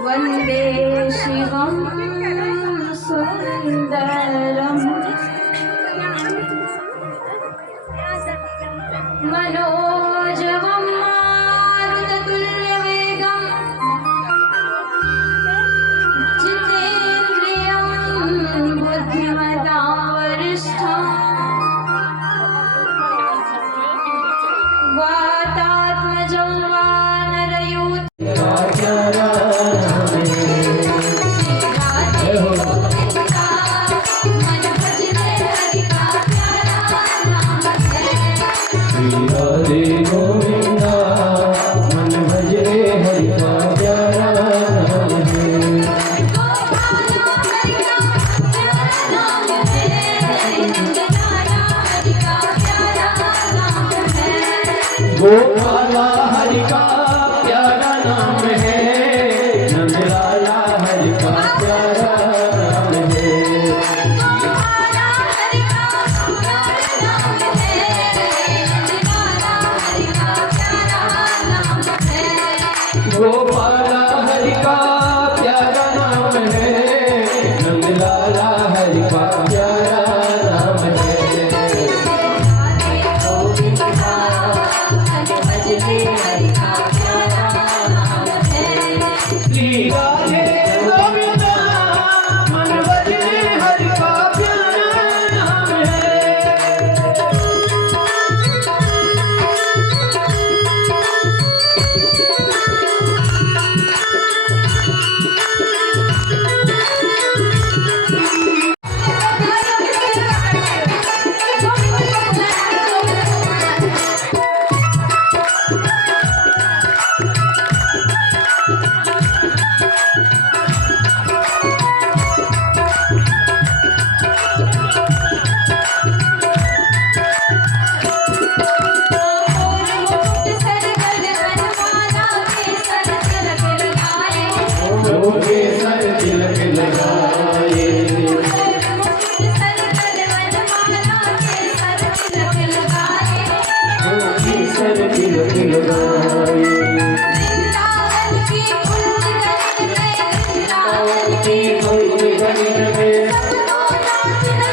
वन्दे शिवं सुन्दरम् मनोजवं मारुततुल्यवेगं जितेन्द्रियं बुद्धिमतां वरिष्ठम् वातात्मजं गोपाला हरि का प्यारा नाम है, नंदलाला हरि का प्यारा नाम है। गोपाला हरि का प्यारा नाम है, नंदलाला हरि का प्यारा नाम है। गोपाला हरि का प्यारा नाम है, नंदलाला हरि का प्यारा नाम है। हरि का प्यारा नाम है। श्री राधे गोविंदा मन भजे हरि का प्यारा नाम है। श्री राधे गोविंदा मन भजे हरि का प्यारा नाम है। राधे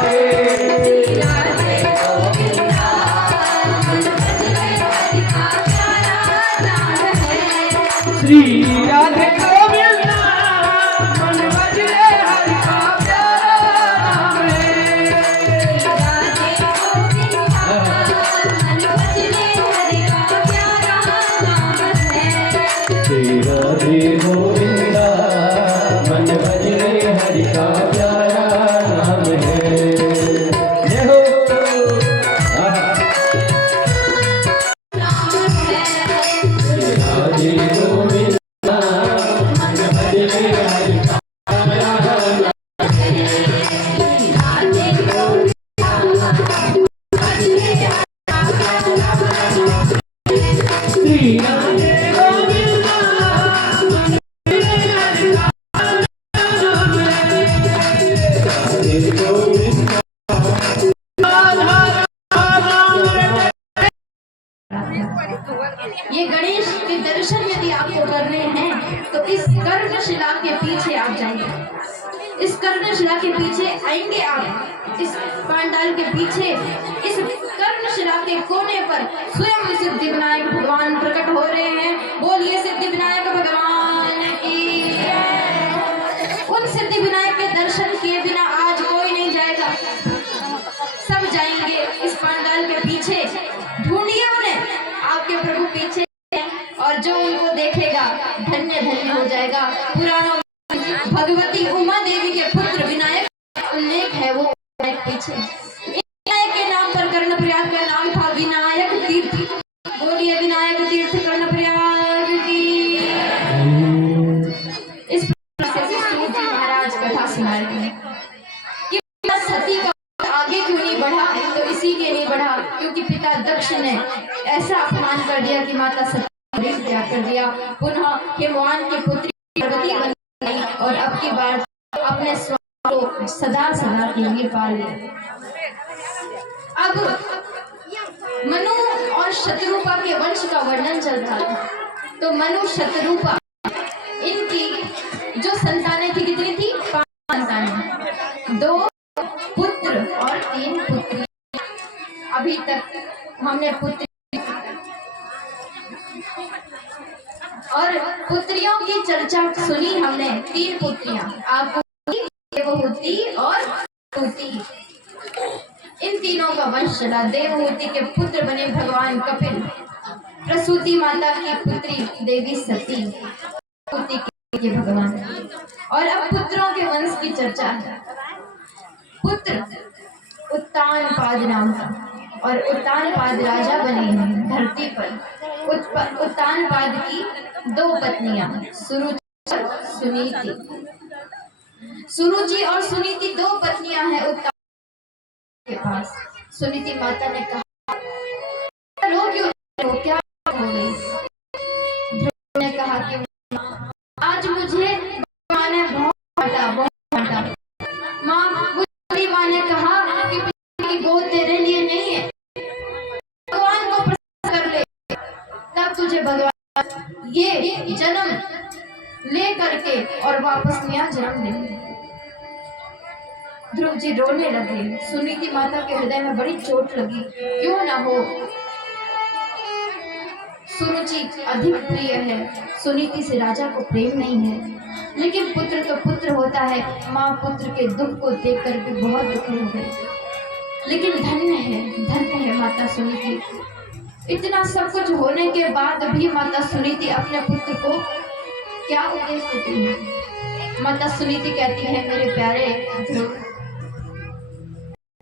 गोविंदा मन भजे हरि का प्यारा नाम है। श्री राधे गोविंदा मन भजे हरि का प्यारा नाम है। जय हो राधे गोविंदा मन भजे हरि का प्यारा नाम है। राधे गोविंदा श्री राधे गोविंदा मन भजे हरि का नाम है। राधे गोविंदा ये गणेश के दर्शन यदि आपको करने हैं तो इस कर्णशिला के पीछे आप जाइए। इस कर्णशिला के पीछे आएंगे आप। इस पांडाल के पीछे इस कर्णशिला के कोने पर स्वयं सिद्धि विनायक भगवान प्रकट हो रहे हैं। बोलिए सिद्धि विनायक भगवान की। उन सिद्धि विनायक के दर्शन किए बिना आज कोई नहीं जाएगा, सब जाएंगे। इस पांडाल के पीछे ढूंढिए उन्हें, आपके प्रभु पीछे, और जो उनको देखेगा धन्य धन्य हो जाएगा। पुराणों में भगवती उमा देवी के पुत्र विनायक उल्लेख है, वो विनायक पीछे। विनायक के नाम पर कर्णप्रयाग का नाम था विनायक तीर्थ। बोलिए विनायक तीर्थ कर्णप्रयाग की। ऐसा अपमान कर दिया कि माता सती ने त्याग कर दिया। पुनः हिमवान की पुत्री पार्वती बन गई और अब की बार अपने स्वामी को सदा सदा के लिए पा लिया। अब मनु और शत्रुपा के वंश का वर्णन चल रहा था। तो मनु शत्रुपा इनकी जो संतानें थी कितनी थी? 5 संतानें, 2 पुत्र और 3 पुत्री। अभी तक हमने पुत्री और पुत्रियों की चर्चा सुनी हमने। 3 पुत्रियां आपको, देवहूति और हुति। इन तीनों का वंश चला। देवहूति के पुत्र बने भगवान कपिल, प्रसूति माता की पुत्री देवी सती, हुति के भगवान। और अब पुत्रों के वंश की चर्चा है। पुत्र उत्तानपाद नाम का, और उत्तानपाद राजा बने हैं धरती पर। उत्तानपाद की 2 पत्नियां सुरुचि और सुनीति। सुरुचि और सुनीति 2 पत्नियां हैं उत्तान के पास। सुनीति माता ने कहा, रो क्यों, क्या हो गई? ध्रुव ने कहा कि आज मुझे माँ ने बहुत डांटा। माँ, मुझे माँ ने कहा कि पिता की गोद तेरे लिए नहीं है, भगवान को प्रसन्न कर ले, तब तुझे भगवान ये जन्म ले करके और वापस नया जन्म देंगे। ध्रुव जी रोने लगे। सुनीति माता के हृदय में बड़ी चोट लगी। क्यों ना हो, सुरुचि अधिक प्रिय है, सुनीति से राजा को प्रेम नहीं है। लेकिन पुत्र तो पुत्र होता है। माँ पुत्र के दुख को देख कर के बहुत दुखी हो गई। लेकिन धन्य है माता सुनीति। इतना सब कुछ होने के बाद भी माता सुनीति अपने पुत्र को क्या उपदेश देती है? माता सुनीति कहती है, मेरे प्यारे ध्रुव,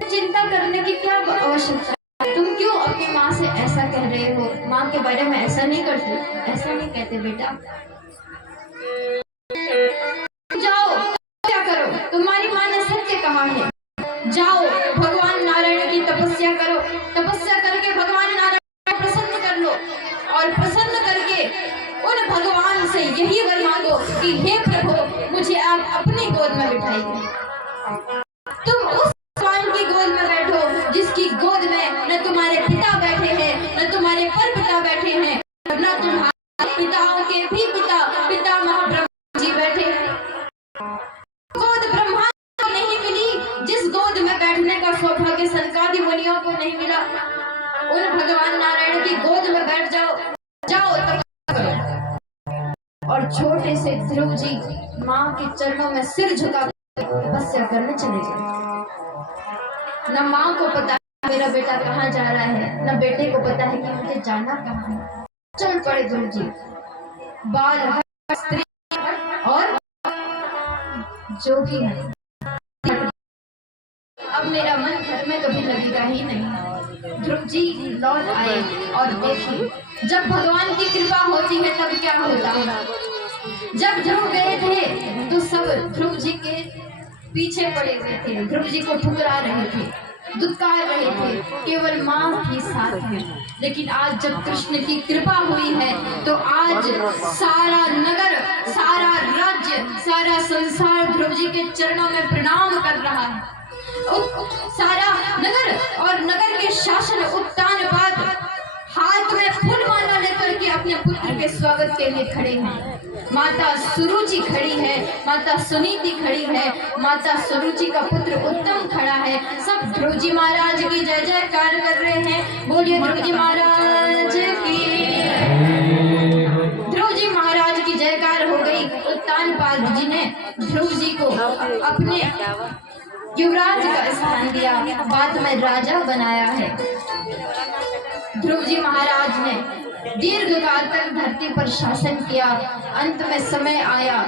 चिंता करने की क्या आवश्यकता है? तुम क्यों अपनी माँ से ऐसा कह रहे हो? माँ के बारे में ऐसा नहीं करते, ऐसा नहीं कहते बेटा। जाओ, क्या करो, तुम्हारी माँ ने सत्य कहा है। जाओ, भगवान नारायण की तपस्या करो, तपस्या करके भगवान नारायण को प्रसन्न कर लो, और प्रसन्न करके उन भगवान से यही वर मांगो कि हे प्रभु, मुझे आप अपनी गोद में बिठाइए। तुम उस भगवान की गोद में बैठो जिसकी गोद में न तुम्हारे पिता बैठे हैं, न तुम्हारे परपिता बैठे हैं, न तुम्हारे पिताओं के भी पिता महाब्रह्मा जी बैठे हैं। गोद ब्रह्मा को नहीं मिली, जिस गोद में बैठने का सौभाग्य सनकादि मुनियों को नहीं मिला, उन भगवान नारायण की गोद में बैठ जाओ। तपस्या करो। और छोटे से ध्रुव जी माँ के चरणों में सिर झुका तपस्या करने चले गए। न माँ को पता है मेरा बेटा कहाँ जा रहा है, न बेटे को पता है कि मुझे जाना कहाँ है। चल पड़े ध्रुव जी, बाल हट, स्त्री और जो भी है। अब मेरा मन घर में कभी लगेगा ही नहीं। ध्रुव जी लौट आए और देखिए, जब भगवान की कृपा होती है तब क्या होता है। जब ध्रुव गए थे तो सब ध्रुव जी के पीछे पड़े हुए थे, ध्रुव जी को ठुकरा रहे थे, दुत्कार रहे थे, केवल माँ ही साथ है। लेकिन आज जब कृष्ण की कृपा हुई है तो आज सारा नगर, सारा राज्य, सारा संसार ध्रुव जी के चरणों में प्रणाम कर रहा है। सारा नगर और नगर के शासन उत्तानपाद हाथ में फूल माला लेकर के अपने पुत्र के स्वागत के लिए खड़े हैं। माता सुरुचि खड़ी है, माता सुनीति खड़ी है, माता सुरुचि का पुत्र उत्तम खड़ा है। सब ध्रुव जी महाराज की जय जयकार कर रहे हैं। बोलिए ध्रुव जी महाराज की। ध्रुव जी महाराज की जयकार हो गई। उत्तानपाद जी ने ध्रुव जी को अपने युवराज का स्थान दिया, बाद में राजा बनाया है। ध्रुव जी महाराज ने दीर्घ काल तक धरती पर शासन किया। अंत में समय आया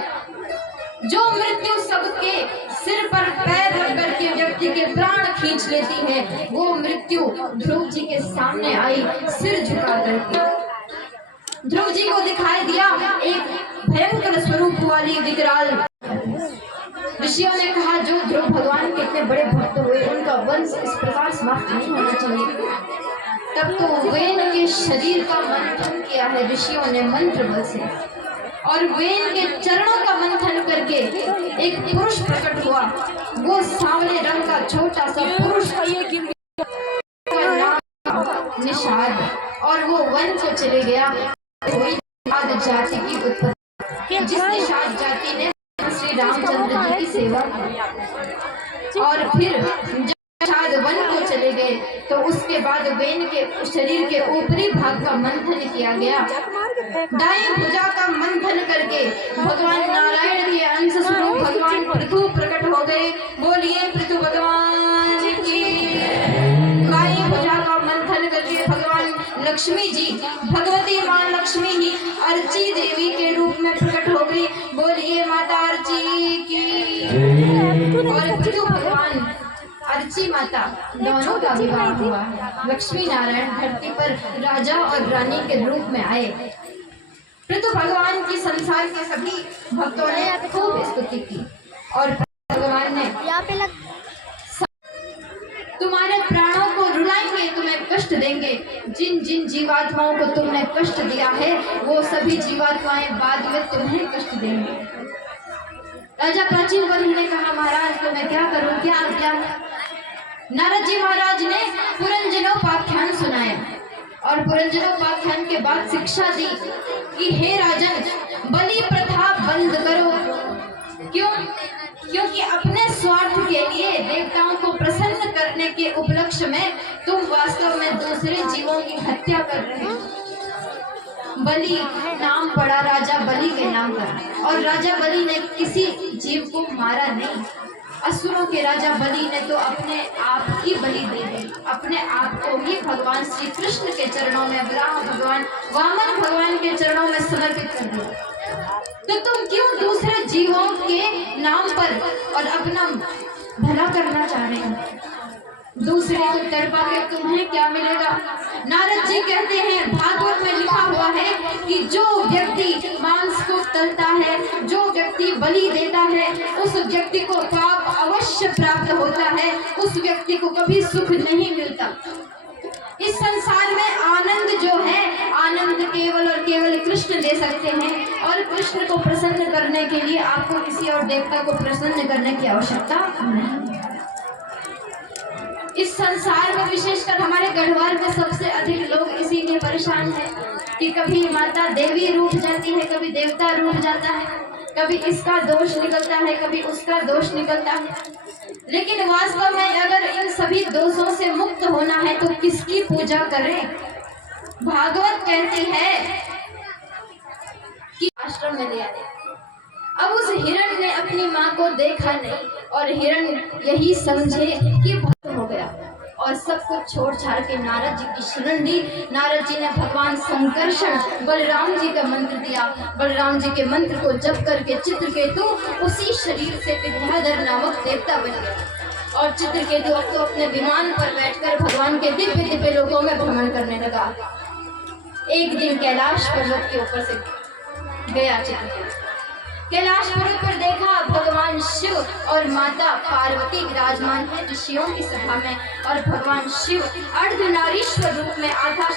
जो मृत्यु सबके सिर पर पैर रख करके व्यक्ति के प्राण खींच लेती है, वो मृत्यु ध्रुव जी के सामने आई सिर झुका करके। ध्रुव जी को दिखाई दिया एक भयंकर स्वरूप वाली विकराल ऋषियों ने कहा जो ध्रुव भगवान के इतने बड़े भक्त हुए उनका वंश इस प्रकार समाप्त नहीं होना चाहिए। तब तो वेन के शरीर का मंथन किया है ऋषियों ने मंत्र बल से, और वेन के चरणों का मंथन करके एक पुरुष प्रकट हुआ। वो सांवले रंग का छोटा सा पुरुष का नाम निषाद, और वो वन को चले गया। कोई निषाद जाति की उत्पत्ति, जिस निषाद जाति ने श्री रामचंद्र जी की सेवा की। और फिर जब निषाद वन को चले गए तो उसके बाद वेन के शरीर के ऊपरी भाग का मंथन किया गया। दाएं भुजा का मंथन करके भगवान नारायण के अंश स्वरूप भगवान पृथु प्रकट हो गए। बोलिए पृथु भगवान की। बाएं भुजा का मंथन करके भगवान लक्ष्मी जी, भगवती मां लक्ष्मी ही अर्ची देवी के रूप में प्रकट हो गई। बोलिए माता अर्ची की। और पृथु भगवान अर्ची माता दोनों का विवाह हुआ। लक्ष्मी नारायण धरती पर राजा और रानी के रूप में आए। पृथु भगवान की संसार के सभी भक्तों ने खूब स्तुति की, और भगवान ने तुम्हारे प्राणों को रुलाएंगे, तुम्हें कष्ट देंगे। जिन जिन जीवात्माओं को तुमने कष्ट दिया है वो सभी जीवात्माएं बाद में तुम्हें कष्ट देंगे। राजा प्राचीन बलि ने कहा महाराज तो मैं क्या करूं, क्या आज्ञा। नारद जी महाराज ने पुरंजनोपाख्यान सुनाया, और पुरंजनोपाख्यान के बाद शिक्षा दी कि हे राजन बलि प्रथा बंद करो। क्यों? क्योंकि अपने स्वार्थ के लिए देवताओं को प्रसन्न करने के उपलक्ष्य में तुम वास्तव में दूसरे जीवों की हत्या कर रहे हो। बलि नाम पड़ा राजा बलि के नाम पर, और राजा बलि ने किसी जीव को मारा नहीं। असुरों के राजा बलि ने तो अपने आप की बलि दे दी, अपने आप को ही भगवान श्री कृष्ण के चरणों में, वराह भगवान वामन भगवान के चरणों में समर्पित कर दिया। तो तुम क्यों दूसरे जीवों के नाम पर और अपना भला करना चाह रहे हो? दूसरे को तड़पा के तुम्हें क्या मिलेगा? नारद जी कहते हैं भागवत में लिखा हुआ है कि जो व्यक्ति मांस को तलता है, जो व्यक्ति बलि देता है, उस व्यक्ति को पाप अवश्य प्राप्त होता है, उस व्यक्ति को कभी सुख नहीं मिलता। इस संसार में आनंद जो है, आनंद केवल और केवल कृष्ण दे सकते हैं, और कृष्ण को प्रसन्न करने के लिए आपको किसी और देवता को प्रसन्न करने की आवश्यकता नहीं। इस संसार में विशेषकर हमारे गढ़वाल में सबसे अधिक लोग इसीलिए परेशान हैं कि कभी माता देवी रूठ जाती है, कभी देवता रूठ जाता है, कभी इसका दोष निकलता है, कभी उसका दोष निकलता है। लेकिन वास्तव में अगर इन सभी दोषों से मुक्त होना है तो किसकी पूजा करें? भागवत कहती है कि आश्रम में ले आए। अब उस हिरण ने अपनी माँ को देखा नहीं, और हिरण यही समझे कि भक्त हो गया, और सब कुछ छोड़ छाड़ के नारद जी की शरण ली। नारद जी ने भगवान संकर्षण बलराम जी का मंत्र दिया। बलराम जी के मंत्र को जप करके चित्रकेतु उसी शरीर से विद्याधर नामक देवता बन गया, और चित्रकेतु अब तो अपने विमान पर बैठकर भगवान के दिव्य दिव्य लोकों में भ्रमण करने लगा। एक दिन कैलाश पर्वत के ऊपर से गया चित्रकेतु। कैलाश पर्वत पर देखा भगवान शिव और माता पार्वती विराजमान है ऋषियों की सभा में, और भगवान शिव अर्धनारीश्वर रूप में आधा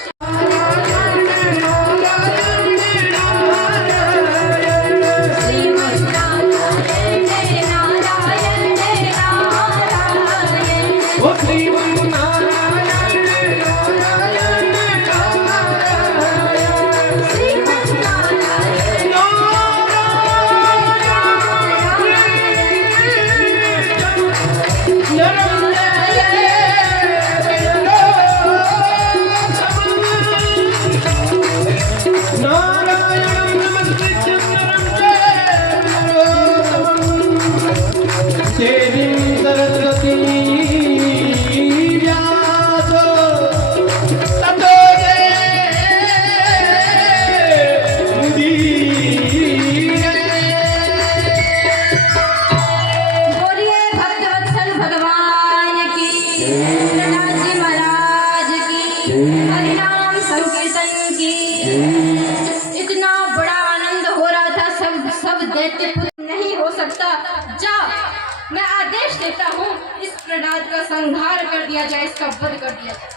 प्रहलाद का संहार कर दिया जाए, इसका वध कर दिया जाए।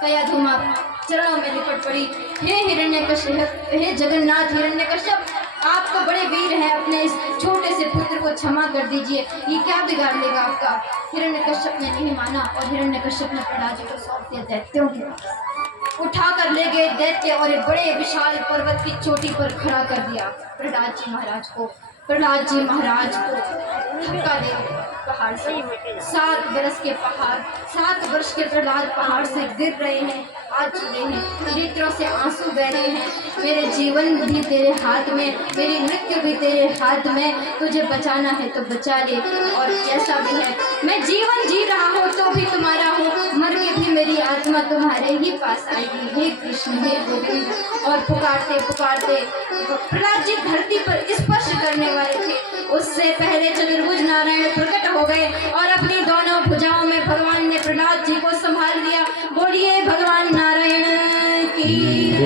कयाधु मां चरणों में लिपट पड़ी, हे हिरण्यकश्यप, हे जगन्नाथ हिरण्यकश्यप, आप तो बड़े वीर हैं, अपने इस छोटे से पुत्र को क्षमा कर दीजिए, ये क्या बिगाड़ लेगा आपका। हिरण्यकश्यप ने नहीं माना और हिरण्यकश्यप ने प्रहलाद जी को सौंप दिया दैत्यों के पास। उठा कर ले गए दैत्य और एक बड़े विशाल पर्वत की चोटी पर खड़ा कर दिया प्रहलाद जी महाराज को। प्रहलाद जी महाराज को धक्का दे गए पहाड़ से। 7 बरस के पहाड़, 7 वर्ष के प्रहलाद पहाड़ से गिर रहे हैं, आ चुके हैं, नेत्रों से आंसू बह रहे हैं। मेरे जीवन भी तेरे हाथ में, मेरी मृत्यु भी तेरे हाथ में, तुझे बचाना है तो बचा ले, और जैसा भी है मैं जीवन जी रहा हूँ तो भी तुम्हारा हूँ, मर के भी मेरी आत्मा तुम्हारे ही पास आएगी, हे कृष्ण हे गोविंद। और पुकारते पुकारते प्रहलाद जी धरती पर स्पर्श करने वाले थे, उससे पहले चतुर्भुज नारायण प्रकट हो गए और अपनी दोनों भुजाओं में भगवान ने प्रहलाद जी को संभाल लिया। बोलिए भगवान नारायण की।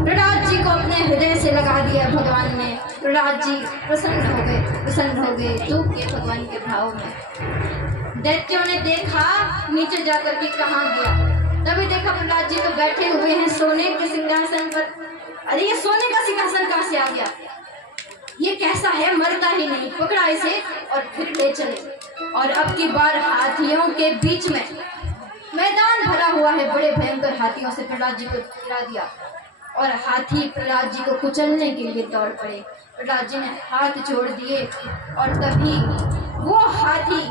प्रहलाद जी को अपने हृदय से लगा दिया भगवान ने। प्रहलाद जी प्रसन्न हो गए, डूब गए भगवान के भाव में। दैत्यों ने देखा नीचे जाकर के कहाँ गया, तभी देखा प्रहलाद जी तो बैठे हुए हैं सोने के सिंहासन पर। अरे ये सोने का सिंहासन कहाँ से आ गया, ये कैसा है, मरता ही नहीं। पकड़ा इसे और फिर ले चले। और अब की बार हाथियों के बीच में मैदान भरा हुआ है, बड़े भयंकर हाथियों से प्रहलाद जी को गिरा दिया और हाथी प्रहलाद जी को कुचलने के लिए दौड़ पड़े। प्रहलाद जी ने हाथ जोड़ दिए और तभी वो हाथी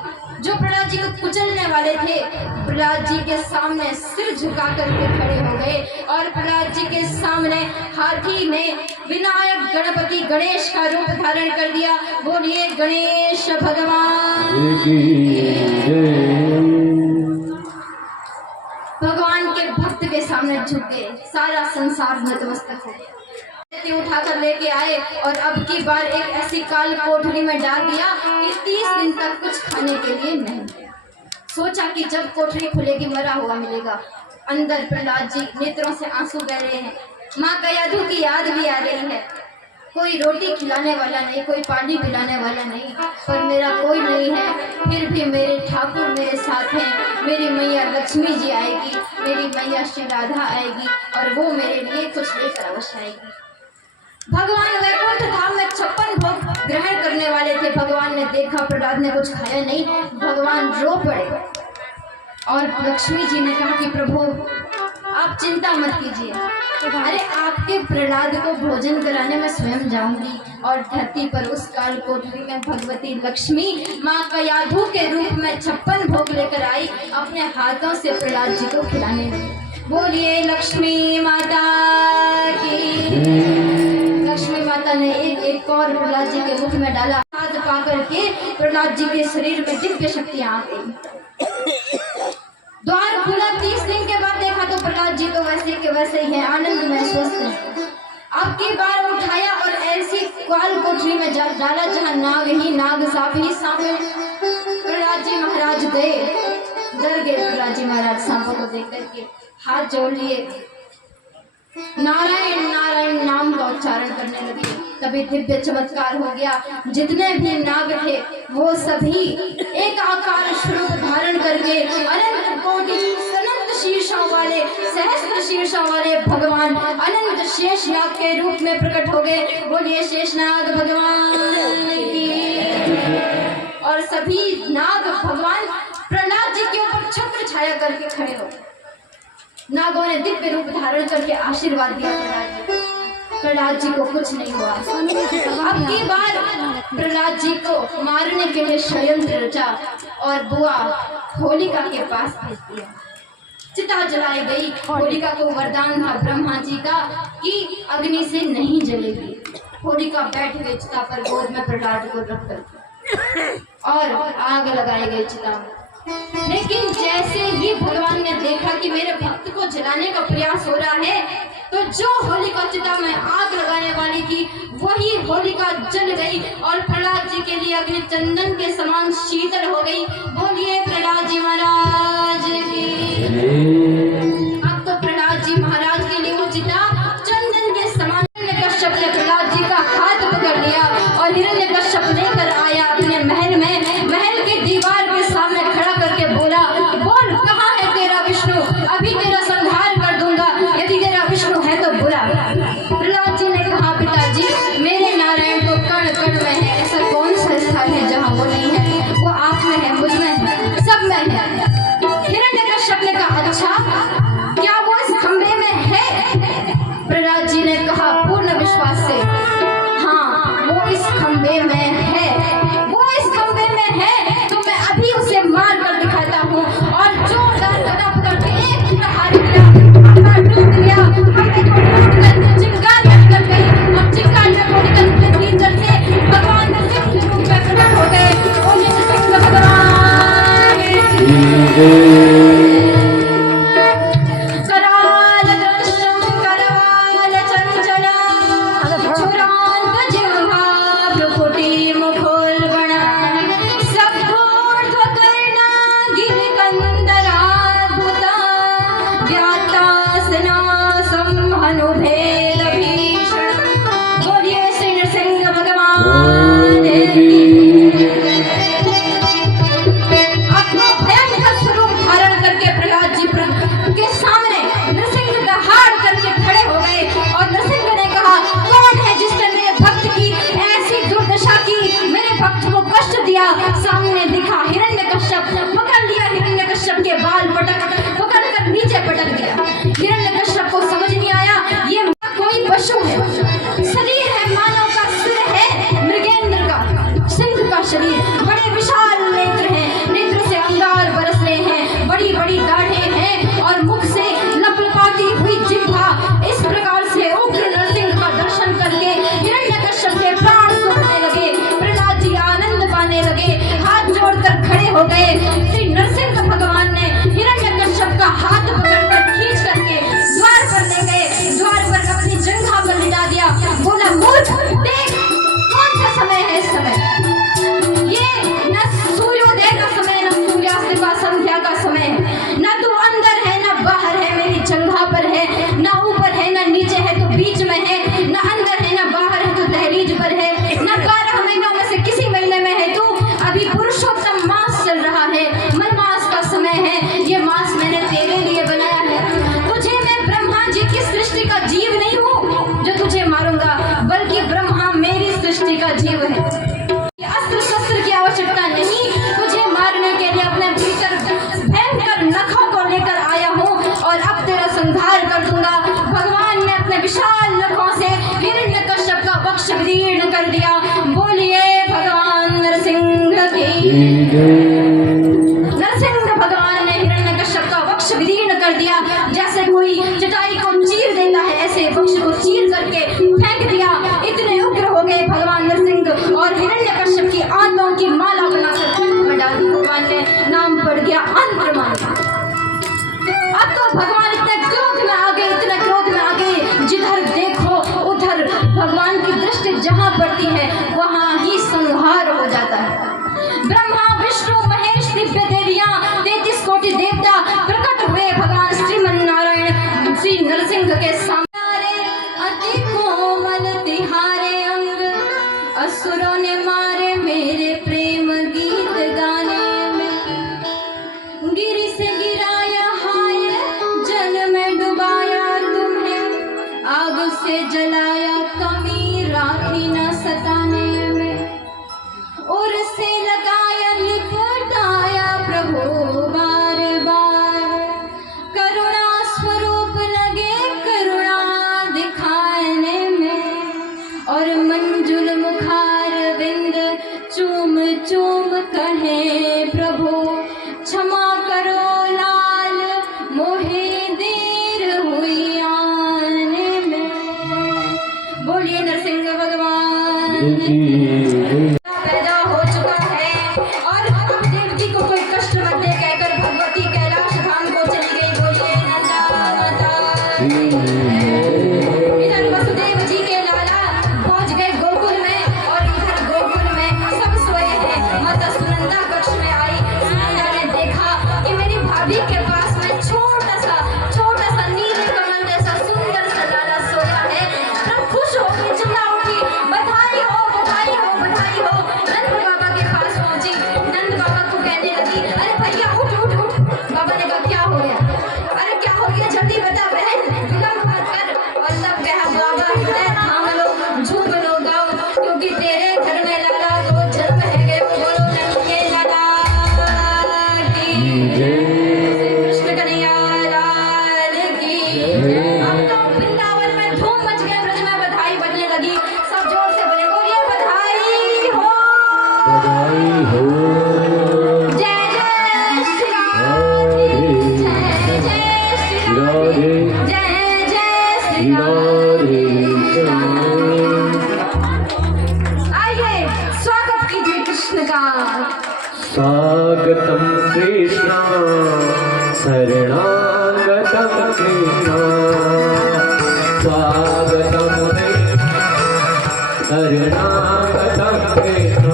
जो प्रहलाद जी को कुचलने वाले थे प्रहलाद जी के सामने सिर झुका करके खड़े हो गए और प्रहलाद जी के सामने हाथी ने विनायक गणपति गणेश का रूप धारण कर दिया। बोलिए गणेश भगवान की। भगवान के भक्त के सामने झुक गए, सारा संसार नतमस्तक हो गया। उठाकर लेके आए और अब की बार एक ऐसी काल कोठरी में डाल दिया कि 30 दिन तक कुछ खाने के लिए नहीं मिला। सोचा कि जब कोठरी खुलेगी मरा हुआ मिलेगा। अंदर प्रहलाद जी नेत्रों से आंसू बह रहे हैं, माँ कयाधु की याद भी आ रही है। कोई रोटी खिलाने वाला नहीं, कोई पानी पिलाने वाला नहीं, पर मेरा कोई नहीं है, फिर भी मेरे ठाकुर मेरे साथ हैं। मेरी मैया लक्ष्मी जी आएगी, मेरी मैया श्री राधा आएगी और वो मेरे लिए कुछ लेकर अवश्य आएगी। भगवान वैकुंठ धाम में 56 भोग ग्रहण करने वाले थे। भगवान ने देखा प्रहलाद ने कुछ खाया नहीं, भगवान रो पड़े और लक्ष्मी जी ने कहा कि प्रभु आप चिंता मत कीजिए, अरे आपके प्रहलाद को भोजन कराने में स्वयं जाऊंगी। और धरती पर उस काल कोठरी में भगवती लक्ष्मी माँ कयाधु के रूप में 56 भोग लेकर आई, अपने हाथों से प्रहलाद जी को खिलाने लगी। बोलिए लक्ष्मी माता की। लक्ष्मी माता ने एक और प्रहलाद जी के मुख में डाला, हाथ पा करके प्रहलाद जी के शरीर में दिव्य शक्तियां आ गई। द्वार खुला, 30 दिन के बाद देखा तो प्रहलाद जी तो वैसे के वैसे ही है, आनंद में स्वस्थ है। अब की बार उठाया और ऐसी काल कोठरी में डाला जहाँ नाग ही नाग सांप ही सांप है। प्रहलाद जी महाराज गए, डर गए प्रहलाद जी महाराज सांपों को देख करके, हाथ जोड़ लिए, नारायण नारायण नाम का उच्चारण करने लगे। तभी दिव्य चमत्कार हो गया। जितने भी नाग थे वो सभी एक आकार स्वरूप धारण करके अनंत कोटि अनंत शीर्षों वाले, सहस्त्र शीर्षों वाले भगवान अनंत शेषनाग के रूप में प्रकट हो गए। बोलिए शेषनाग भगवान की। और सभी नाग भगवान प्रहलाद जी के ऊपर छत्र छाया करके खड़े हो गए। नागों ने दिव्य रूप धारण करके आशीर्वाद दिया प्रहलाद जी। प्रहलाद जी को कुछ नहीं हुआ। अब की बार प्रहलाद जी को मारने के लिए षड्यंत्र रचा और बुआ होलिका के पास भेज दिया। चिता जलाई गई। होलिका को वरदान था ब्रह्मा जी का कि अग्नि से नहीं जलेगी। होलिका बैठ गई चिता पर, गोद में प्रहलाद को रख कर और आग लगाई गई चिता में। लेकिन जैसे ही भगवान ने देखा कि मेरे भक्त को जलाने का प्रयास हो रहा है, तो जो होलिका चिता में आग लगाने वाली थी वही होलिका जल गई और प्रहलाद जी के लिए अग्नि चंदन के समान शीतल हो गई। बोलिए प्रहलाद जी महाराज की। अब तो प्रहलाद जी महाराज के लिए वो चिता चंदन के समान। हिरण्यकश्यप ने प्रहलाद जी का हाथ पकड़ लिया और हिरण्यकश्यप लेकर आया अपने महल में। कहा पूर्ण विश्वास से, हाँ वो इस खंबे में है, वो इस खंबे में है, तो मैं अभी उसे मार कर दिखाता हूँ। और जोरदार कदम करके एक ही दहाड़ दिया, खंबा टूट गया, खंबे को टूट कर चिंगारियां निकल गई और चिंगारियां को निकलते भीतर से भगवान नरसिंह के रूप में प्रकट हो गए। बोलिए नरसिंह भगवान कराल दृश्यम करवाल चंचला छुरांत जिह्वा भ्रुकुटी मुखोल्बणा सद्गूर्ध्व कर्णा गिरिकन्दराद्भुता व्यात्तासना संहनुभेद भीषण। बोलिए श्री नरसिंह भगवान की। अपना भयंकर स्वरूप धारण करके प्रहलाद जी के सामने नरसिंह दहाड़ करके खड़े हो गए और नरसिंह ने कहा, कौन है जिसने मेरे भक्त की ऐसी दुर्दशा की, मेरे भक्त को कष्ट दिया। सामने दिखा हिरण्यकश्यप, पकड़ लिया हिरण्यकश्यप के बाल पकड़ कर नीचे पटक दिया। हिरण्यकश्यप को समझ नहीं आया ये कोई पशु है, शरीर है मानव का, सिर है मृगेंद्र का, सिंह का शरीर, बड़े विशाल नेत्र हैं, नेत्र से अंगार बरस रहे हैं, बड़ी बड़ी दाढ़ें हैं और मुख से लपलपाती हुई जिह्वा। इस प्रकार से उग्र नरसिंह का दर्शन करके हिरण्यकश्यप के प्राण सूखने लगे। प्रहलाद जी आनंद पाने लगे, हाथ जोड़कर खड़े हो गए। श्री नरसिंह भगवान ने हिरण्यकश्यप का हाथ पकड़कर खींच करके द्वार पर ले गए, द्वार पर अपनी जंघा पर लिटा दिया। बोला, मूर्ख देख कौन सा समय है, इस समय ये न सूर्योदय का समय, न सूर्यास्त का संध्या का समय है, न तू अंदर है न बाहर है, मेरी जंघा पर है, न ऊपर है न नीचे है तो बीच में है, न अंदर है न बाहर है तो दहलीज पर है, न 12 महीनों में से किसी महीने में है तू। अभी पुरुषोत्तम मास चल रहा है, मलमास का समय है, ये मास मैंने तेरे लिए बनाया है। तुझे मैं ब्रह्मा जी की सृष्टि का जीव नहीं हूँ जो तुझे मारूंगा, बल्कि ब्रह्मा मेरी सृष्टि का जीव है। अस्त्र शस्त्र की आवश्यकता नहीं, तुझे मारने के लिए अपने भीतर भयंकर नखों को लेकर आया हूँ और अब तेरा संहार कर दूंगा। भगवान ने अपने विशाल नखों से हिरण्यकश्यप का वक्ष विदीर्ण कर दिया। बोलिए भगवान नरसिंह की। नरसिंह भगवान ने हिरण्यकश्यप का वक्ष विदीर्ण कर दिया, जैसे कोई चटाई को चीर देता है ऐसे वक्ष को चीर करके फेंक दिया। इतने उग्र हो गए भगवान नरसिंह और हिरण्यकश्यप की आंतों की माला बनाकर कंठ में डाल दी। भगवान ने नाम पड़ गया अंतर्मान। अब तो भगवान इतने क्रोध में आ गए, इतने क्रोध में आ गए, जिधर देखो उधर भगवान की दृष्टि जहां पड़ती है वहां ही संहार हो जाता है। ब्रह्मा विष्णु महेश दिव्य देवियां 33 कोटि देवता प्रकट हुए भगवान श्रीमन नारायण श्री नरसिंह के सामने। अति कोमल तिहारे अंग असुरों ने मारे मेरे प्रेम गीत गाने में, गिरी से गिराया हाय जल में डुबाया तुम्हें, आग से जलाया कमी राखी न सताने में, और से लगाया लिपटाया प्रभु बार बार, करुणा स्वरूप लगे करुणा दिखाने में, और मंजुल मुखार बिंद चूम चूम कहे प्रभु क्षमा करो लाल मोहे देर हुई आने में। बोलिए नरसिंह भगवान पैदा हो चुका है और अब देव जी को कोई कष्ट मत दे कहकर भगवती कैलाश धाम को चली गई। बोलिए नंदा माता। इधर वसुदेव जी के लाला पहुंच गए गोकुल में और इधर गोकुल में सब सोए हैं। माता सुनंदा कक्ष में आई। सुनंदा ने देखा कि मेरी भाभी के पास में छोटा सा नील कमल जैसा सुंदर सा लाला सोया है। तब खुश होकर चिल्ला उठी, बधाई हो बधाई हो बधाई हो। नंद बाबा के पास पहुंची, नंद बाबा को कहने लगी, अरे भैया उठ उठ उठ। बाबा ने कहा क्या हो गया? अरे क्या हो गया जल्दी बता बहन, विलंब राधे श्याम। आइए स्वागत कीजिए कृष्ण का। स्वागतम कृष्ण शरणागतम कृष्ण स्वागतम शरणागतम कृष्ण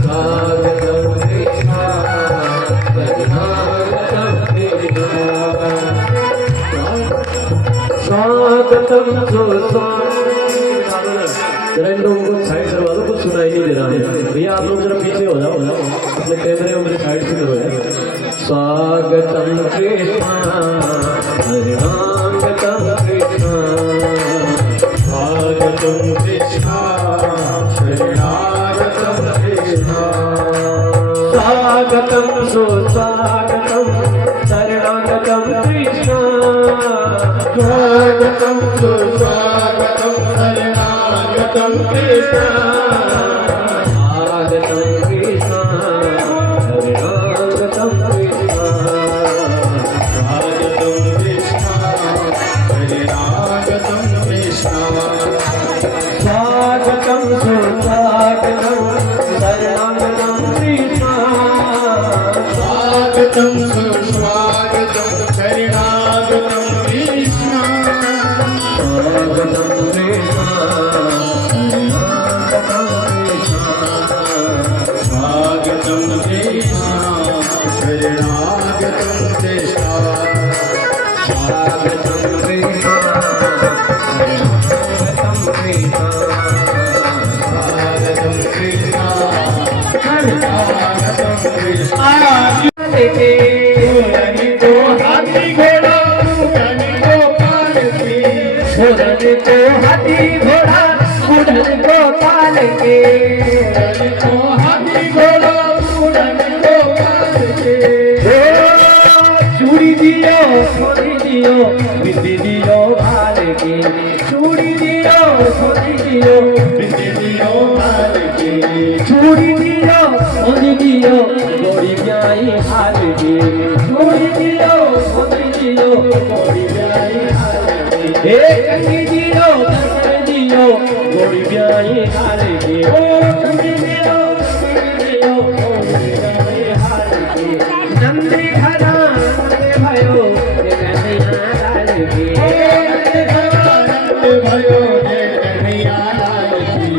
स्वागतम कृष्ण शरणागतम कृष्ण स्वागतम जरा इन लोगों को साइड करवा दो, कुछ सुनाई नहीं दे रहा है। भैया आप लोग जरा पीछे हो जाओ, अपने कैमरे में साइड से करो। स्वागतम कृष्ण हरिनागतम कृष्ण स्वागतम कृष्ण शरणागतम कृष्ण स्वागतम सुस्वागतम शरणागतम कृष्ण स्वागतम सुस्वागतम शरणागतम कृष्ण स्वागतम कृष्ण शरणागतम कृष्ण स्वागतम कृष्ण शरणागतम कृष्ण स्वागतम सुस्वागतम शरणागतम कृष्ण स्वागतम सुस्वागतम शरणागतम कृष्ण स्वागतम कृष्ण स्वागतम कृष्ण शरणागतम कृष्ण स्वागतम कृष्ण शरणागतम कृष्ण स्वागतम कृष्ण शरणागतम कृष्ण लेके तो हाथी घोड़ा तो पालकी तो हाथी घोड़ा को पाल के तो हाथी घोड़ा को पाल के चूड़ी दियो सोनी दियो बिंदी दियो भाल के चूड़ी दियो सोनी दियो बिंदी दियो भाल के चूड़ी दियो सोनी दियो गोरी ब्याई हाल के चूड़ी दियो सोनी दियो गोरी ब्याई हाल के हे कंगी दियो दियो गोरी ब्याई हाल के ओ कंगी दियो गोरी ब्याई हाल के नंदी घरा नंदे भयो ये कन्हैया लाल की ओ नंदी घरा नंदे भयो ये कन्हैया लाल की।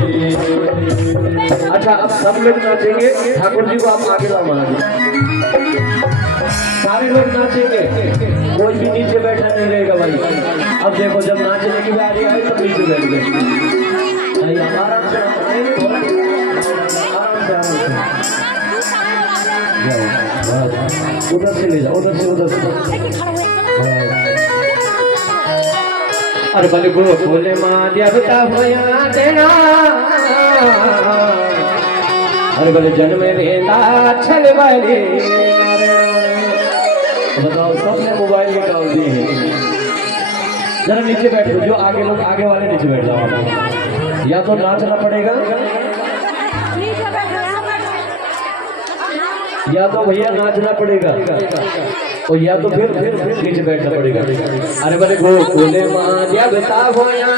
अच्छा अब सब लोग नाचेंगे, ठाकुर जी को आप आगे लाओ महाराज। सारे लोग नाचेंगे, कोई भी नीचे बैठा नहीं रहेगा भाई। अब देखो जब नाचने की बारी आई तो नीचे बैठ गए। आराम से उधर से ले जाओ, उधर से अरे भले बोले माँ देवता भया देना अरे भले जन्म लेना छल वाले। बताओ सबने मोबाइल निकाल दिए हैं। जरा नीचे बैठो, जो आगे लोग आगे वाले नीचे बैठ जाओ। या तो नाचना पड़ेगा या तो भैया नाचना पड़ेगा और या तो फिर नीचे बैठना पड़ेगा। अरे बोले गोकुले माँ देवता भया